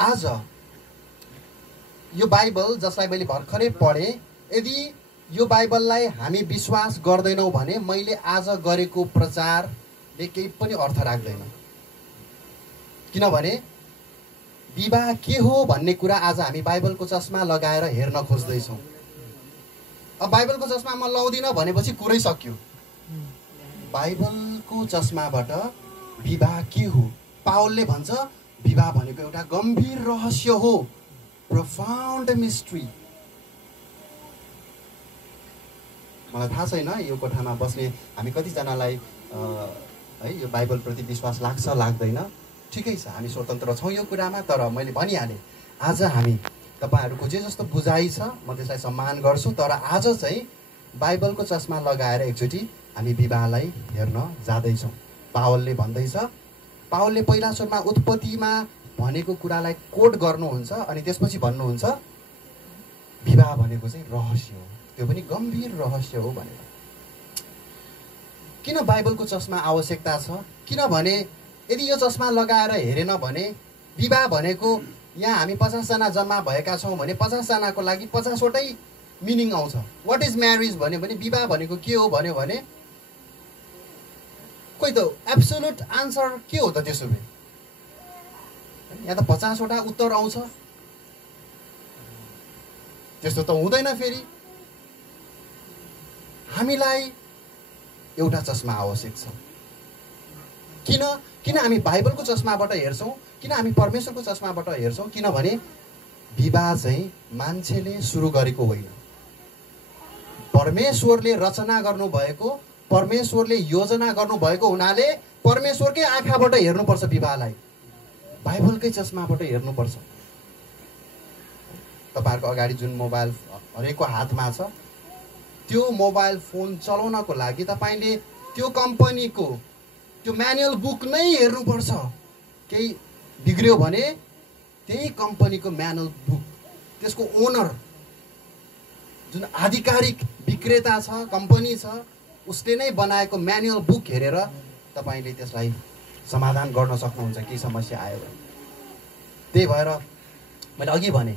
आज यो बाइबल जसलाई मैले भर्खरै पढेँ, यदि यो बाइबललाई हामी विश्वास गर्दैनौँ भने मैले आज गरेको प्रचारले केही पनि अर्थ राख्दैन। किनभने विवाह के हो भन्ने कुरा आज हामी बाइबलको चस्मा लगाएर हेर्न खोज्दैछौँ। अब बाइबलको चस्मा म लाउँदिनँ भनेपछि कुरै सक्यो। बाइबलको चस्माबाट विवाह के हो? पावलले भन्छ विवाह भनेको एउटा गम्भीर रहस्य हो, प्रोफाउन्ड मिस्ट्री। मलाई थाहा छैन यो कोठामा बस्ने हामी कतिजनालाई है यो बाइबलप्रति विश्वास लाग्छ लाग्दैन। ठिकै छ, हामी स्वतन्त्र छौँ यो कुरामा। तर मैले भनिहालेँ, आज हामी तपाईँहरूको जे जस्तो बुझाइ छ म त्यसलाई सम्मान गर्छु, तर आज चाहिँ बाइबलको चस्मा लगाएर एकचोटि हामी विवाहलाई हेर्न जाँदैछौँ। पावलले भन्दैछ, पावलले पहिला सुरुमा उत्पत्तिमा भनेको कुरालाई कोट गर्नुहुन्छ अनि त्यसपछि भन्नुहुन्छ विवाह भनेको चाहिँ रहस्य हो, त्यो पनि गम्भीर रहस्य हो भनेर। किन बाइबलको चस्मा आवश्यकता छ? किनभने यदि यो चस्मा लगाएर हेरेन भने विवाह भनेको यहाँ हामी 50 जना जम्मा भएका छौँ भने 50 जनाको लागि 50 वटै मिनिङ आउँछ। वाट इज म्यारिज भन्यो भने विवाह भनेको के हो भन्यो भने खोइ त एब्सोल्युट आन्सर के हो त? त्यसो भए यहाँ त 50 वटा उत्तर आउँछ। त्यस्तो त हुँदैन। फेरि हामीलाई एउटा चस्मा आवश्यक छ। किन हामी बाइबलको चस्माबाट हेर्छौँ? किन हामी परमेश्वरको चस्माबाट हेर्छौँ? किनभने विवाह चाहिँ मान्छेले सुरु गरेको होइन, परमेश्वरले रचना गर्नुभएको, परमेश्वरले योजना गर्नुभएको हुनाले परमेश्वरकै आँखाबाट हेर्नुपर्छ विवाहलाई, बाइबलकै चस्माबाट हेर्नुपर्छ। तपाईँहरूको अगाडि जुन मोबाइल हरेकको हातमा छ, त्यो मोबाइल फोन चलाउनको लागि तपाईँले त्यो कम्पनीको त्यो म्यानुअल बुक नै हेर्नुपर्छ। केही बिग्रियो भने त्यही कम्पनीको म्यानुअल बुक, त्यसको ओनर जुन आधिकारिक विक्रेता छ, कम्पनी छ, उसले नै बनाएको म्यानुअल बुक हेरेर तपाईँले त्यसलाई समाधान गर्न सक्नुहुन्छ केही समस्या आयो भने। त्यही भएर मैले अघि भने,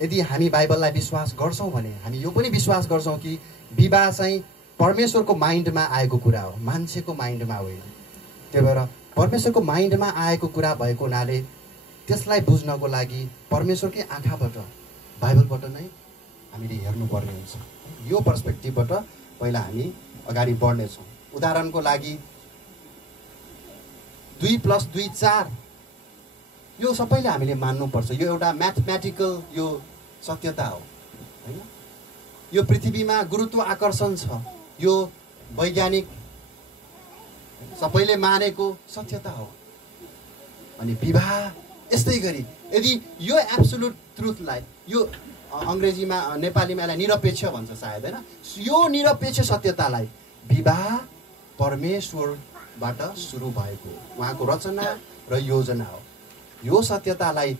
यदि हामी बाइबललाई विश्वास गर्छौँ भने हामी यो पनि विश्वास गर्छौँ कि विवाह चाहिँ परमेश्वरको माइन्डमा आएको कुरा हो, मान्छेको माइन्डमा होइन। त्यही भएर परमेश्वरको माइन्डमा आएको कुरा भएको हुनाले त्यसलाई बुझ्नको लागि परमेश्वरकै आँखाबाट, बाइबलबाट नै हामीले हेर्नुपर्ने हुन्छ। यो पर्सपेक्टिभबाट पहिला हामी अगाडि बढ्नेछौँ। उदाहरणको लागि 2 + 2 4 यो सबैले हामीले मान्नुपर्छ। यो एउटा म्याथमेटिकल यो सत्यता हो होइन। यो पृथ्वीमा गुरुत्व आकर्षण छ, यो वैज्ञानिक सबैले मानेको सत्यता हो। अनि विवाह यस्तै गरी, यदि यो एब्सोल्युट ट्रुथलाई, यो अङ्ग्रेजीमा नेपालीमा यसलाई निरपेक्ष भन्छ सायद होइन, यो निरपेक्ष सत्यतालाई विवाह परमेश्वरबाट सुरु भएको उहाँको रचना र योजना हो। यो सत्यतालाई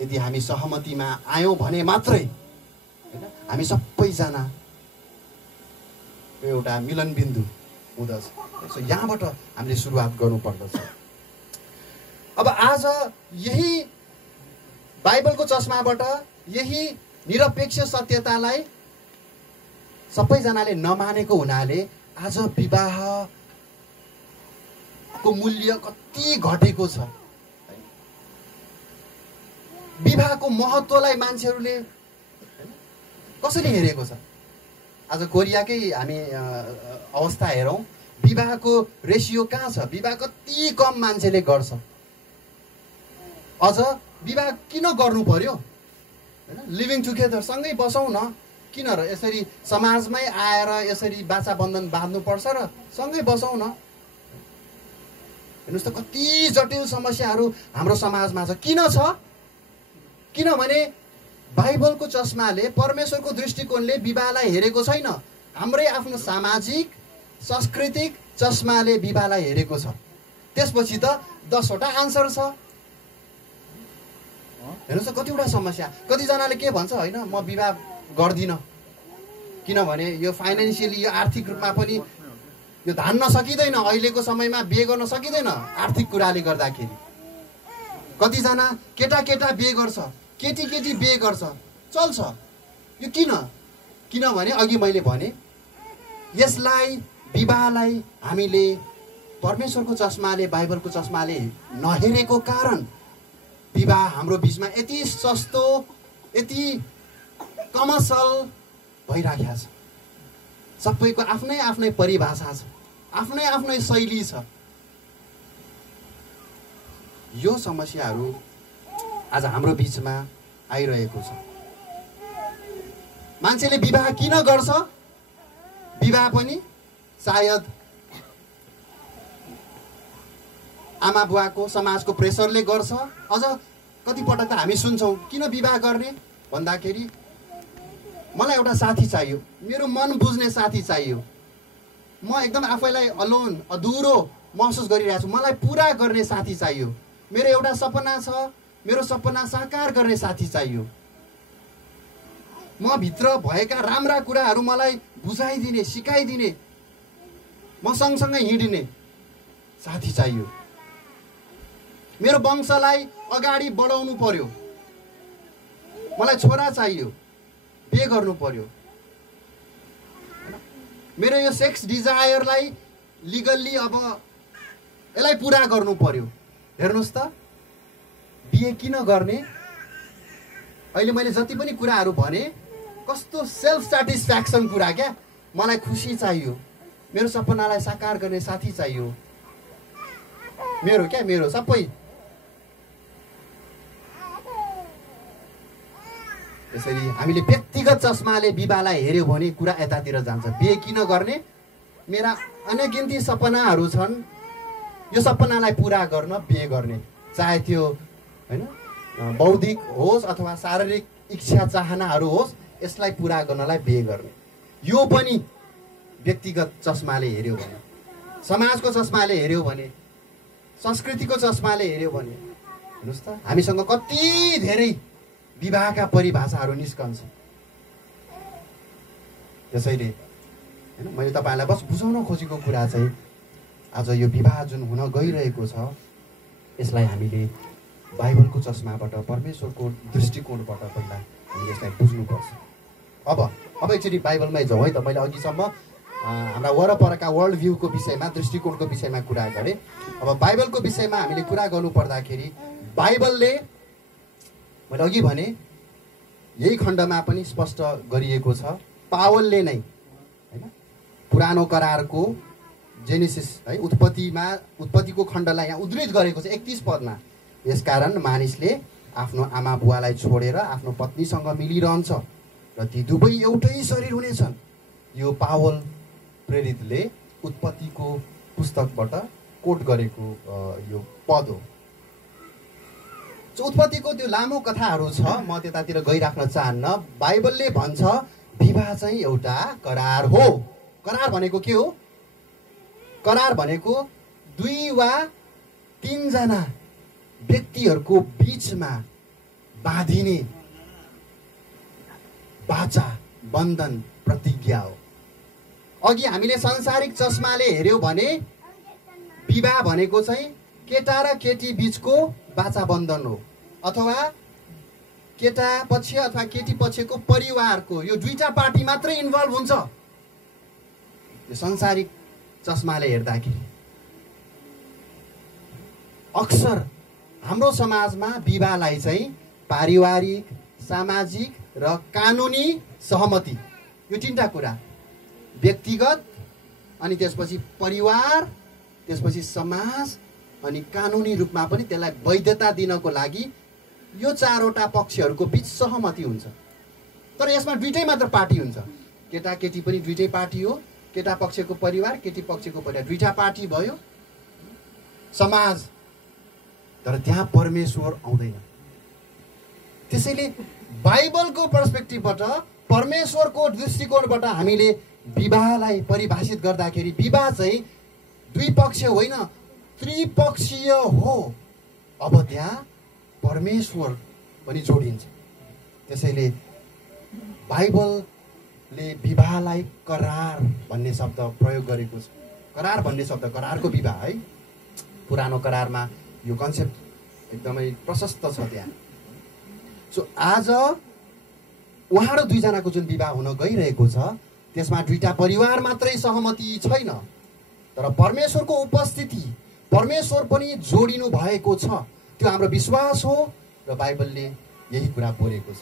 यदि हामी सहमतिमा आयौँ भने मात्रै होइन हामी सबैजना एउटा मिलन बिन्दु हुँदछ। सो यहाँबाट हामीले सुरुवात गर्नुपर्दछ। अब आज यही बाइबलको चस्माबाट यही निरपेक्ष सत्यतालाई सबैजनाले नमानेको हुनाले आज विवाहको मूल्य कति घटेको छ। विवाहको महत्त्वलाई मान्छेहरूले कसरी हेरेको छ? आज कोरियाकै हामी अवस्था हेरौँ, विवाहको रेसियो कहाँ छ? विवाह कति कम मान्छेले गर्छ। अझ विवाह किन गर्नु पर्यो? होइन, लिभिङ टुगेदर, सँगै बसौँ न, किन र यसरी समाजमै आएर यसरी बाचा बन्धन बाँध्नुपर्छ र सँगै बसौँ न। हेर्नुहोस् त कति जटिल समस्याहरू हाम्रो समाजमा छ। किन छ? किनभने बाइबलको चस्माले, परमेश्वरको दृष्टिकोणले विवाहलाई हेरेको छैन। हाम्रै आफ्नो सामाजिक सांस्कृतिक चस्माले विवाहलाई हेरेको छ। त्यसपछि त 10 वटा आन्सर छ। हेर्नुहोस् त कतिवटा समस्या। कतिजनाले के भन्छ, होइन म विवाह गर्दिनँ किनभने यो फाइनेन्सियली, यो आर्थिक रूपमा पनि यो धान्न सकिँदैन, अहिलेको समयमा बिहे गर्न सकिँदैन आर्थिक कुराले गर्दाखेरि। कतिजना केटा केटा बिहे गर्छ, केटी केटी बिहे गर्छ, चल्छ। यो किनभने अघि मैले भने यसलाई विवाहलाई हामीले परमेश्वरको चस्माले, बाइबलको चस्माले नहेरेको कारण विवाह हाम्रो बिचमा यति सस्तो, यति कमर्सल भइराखेको छ। सबैको आफ्नै आफ्नै परिभाषा छ, आफ्नै आफ्नै शैली छ। यो समस्याहरू आज हाम्रो बिचमा आइरहेको छ। मान्छेले विवाह किन गर्छ? विवाह पनि सायद आमा बुवाको, समाजको प्रेसरले गर्छ। अझ कतिपटक त हामी सुन्छौँ किन विवाह गर्ने भन्दाखेरि मलाई एउटा साथी चाहियो, मेरो मन बुझ्ने साथी चाहियो, म एकदम आफैलाई अलोन, अधुरो महसुस गरिरहेको छु, मलाई पुरा गर्ने साथी चाहियो, मेरो एउटा सपना छ, मेरो सपना साकार गर्ने साथी चाहियो, म भित्र भएका राम्रा कुराहरू मलाई बुझाइदिने, सिकाइदिने, म सँगसँगै हिँड्ने साथी चाहियो, मेरो वंशलाई अगाडि बढाउनु पर्यो, मलाई छोरा चाहियो, बिहे गर्नु पर्यो, मेरो यो सेक्स डिजायरलाई लिगल्ली अब यसलाई पुरा गर्नु पर्यो। हेर्नुहोस् त, बिहे किन गर्ने? अहिले मैले जति पनि कुराहरू भने कस्तो सेल्फ सेटिस्फ्याक्सन कुरा क्या। मलाई खुसी चाहियो, मेरो सपनालाई साकार गर्ने साथी चाहियो, मेरो सबै। त्यसरी हामीले व्यक्तिगत चस्माले विवाहलाई हेऱ्यो भने कुरा यतातिर जान्छ। बिहे किन गर्ने? मेरा अनगिन्ती सपनाहरू छन्, यो सपनालाई पुरा गर्न बिहे गर्ने, चाहे त्यो हैन बौद्धिक होस् अथवा शारीरिक इच्छा चाहनाहरू होस्, यसलाई पुरा गर्नलाई बिहे गर्ने। यो पनि व्यक्तिगत चस्माले हेऱ्यो भने, समाजको चस्माले हेऱ्यो भने, संस्कृतिको चस्माले हेऱ्यो भने हेर्नुहोस् त हामीसँग कति धेरै विवाहका परिभाषाहरू निस्कन्छ। त्यसैले हैन मैले तपाईहरुलाई बस बुझाउन खोजेको कुरा चाहिँ आज यो विवाह जुन हुन गइरहेको छ, यसलाई हामीले बाइबलको चस्माबाट, परमेश्वरको दृष्टिकोणबाट पहिला हामीले यसलाई बुझ्नुपर्छ। अब एकचोटि बाइबलमै जाउँ है त। मैले अघिसम्म हाम्रा वरपरका वर्ल्ड भ्यूको विषयमा, दृष्टिकोणको विषयमा कुरा गरेँ। अब बाइबलको विषयमा हामीले कुरा गर्नु पर्दाखेरि बाइबलले, मैले अघि भने यही खण्डमा पनि स्पष्ट गरिएको छ, पावलले नै हैन पुरानो करारको जेनेसिस है उत्पत्तिको खण्डलाई यहाँ उद्धृत गरेको छ 31 पदमा। यसकारण मानिसले आफ्नो आमा बुवालाई छोडेर आफ्नो पत्नीसँग मिलिरहन्छ र ती दुवै एउटै शरीर हुनेछन्। यो पावल प्रेरितले उत्पत्तिको पुस्तकबाट कोट गरेको यो पद हो। उत्पत्तिको त्यो लामो कथाहरू छ, म त्यतातिर गइराख्न चाहन्न। बाइबलले भन्छ विवाह चाहिँ एउटा करार हो। करार भनेको के हो? करार भनेको 2 वा 3 जना व्यक्तिहरूको बीचमा बाँधिने बाचा, बन्धन, प्रतिज्ञा हो। अघि हामीले संसारिक चस्माले हेर्यौं भने विवाह भनेको चाहिँ केटा र केटी बीचको बाचा बन्धन हो, अथवा केटा पक्ष अथवा केटी पक्षको परिवारको, यो 2टा पार्टी मात्रै इन्भल्भ हुन्छ यो संसारिक चस्माले हेर्दाखेरि। अक्सर हाम्रो समाजमा विवाहलाई चाहिँ पारिवारिक, सामाजिक र कानुनी सहमति, यो 3टा कुरा, व्यक्तिगत अनि त्यसपछि परिवार, त्यसपछि समाज अनि कानुनी रूपमा पनि त्यसलाई वैधता दिनको लागि यो 4वटा पक्षहरूको बीच सहमति हुन्छ। तर यसमा 2टै मात्र पार्टी हुन्छ, केटा केटी पनि 2टै पार्टी हो, केटा पक्षको परिवार, केटी पक्षको परिवार, 2टा पार्टी भयो, समाज। तर त्यहाँ परमेश्वर आउँदैन। त्यसैले बाइबलको पर्सपेक्टिभबाट, परमेश्वरको दृष्टिकोणबाट हामीले विवाहलाई परिभाषित गर्दाखेरि विवाह चाहिँ द्विपक्षीय होइन, त्रिपक्षीय हो। अब त्यहाँ परमेश्वर पनि जोडिन्छ। त्यसैले बाइबलले विवाहलाई करार भन्ने शब्द प्रयोग गरेको छ। करार भन्ने शब्द, करारको विवाह है। पुरानो करारमा यो कन्सेप्ट एकदमै प्रशस्त छ त्यहाँ। सो आज उहाँ र दुईजनाको जुन विवाह हुन गइरहेको छ त्यसमा दुईटा परिवार मात्रै सहमति छैन, तर परमेश्वरको उपस्थिति, परमेश्वर पनि जोडिनु भएको छ। त्यो हाम्रो विश्वास हो र बाइबलले यही कुरा बोलेको छ।